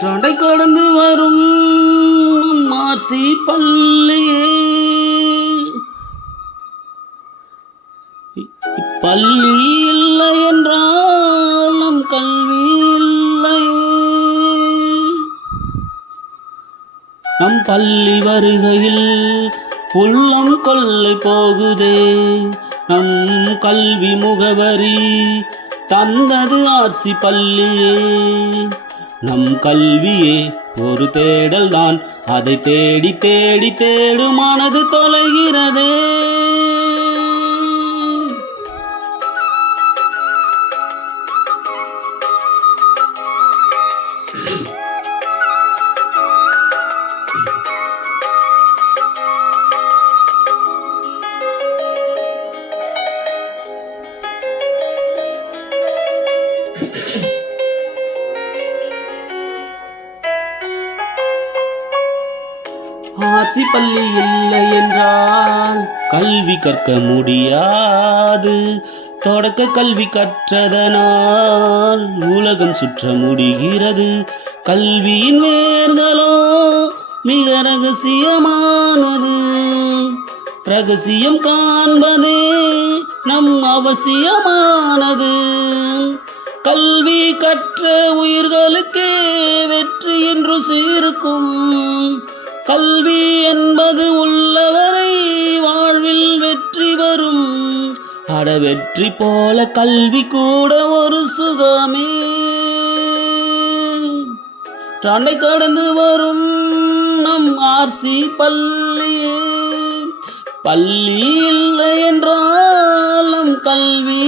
ட்ராண்டை கடந்து வரும் மார்சி பள்ளியே, பள்ளி இல்லை என்றால் நம் கல்வி இல்லை. நம் பள்ளி வருகையில் உள்ளம் கொள்ளை போகுதே, நம் கல்வி முகவரி தந்தது ஆர்சி பள்ளியே. நம் கல்வியே ஒரு தேடல் தான், அதை தேடி தேடி தேடு மனது தொலைகிறதே. ஆர்சி பள்ளி இல்லை என்றால் கல்வி கற்க முடியாது. தொடக்க கல்வி கற்றதனால் உலகம் சுற்ற முடிகிறது. கல்வியின் வேர்களோ மிக ரகசியமானது. ரகசியம் காண்பதே நம் அவசியமானது. கல்வி கற்ற உயிர்களுக்கே வெற்றி என்று சீர்க்கும். கல்வி என்பது உள்ளவரை வாழ்வில் வெற்றி வரும். அட வெற்றி போல கல்வி கூட ஒரு சுகமே. ட்ராண்டை கடந்து வரும் நம் ஆர்சி பள்ளியே, பள்ளி இல்லை என்றால் நம் கல்வி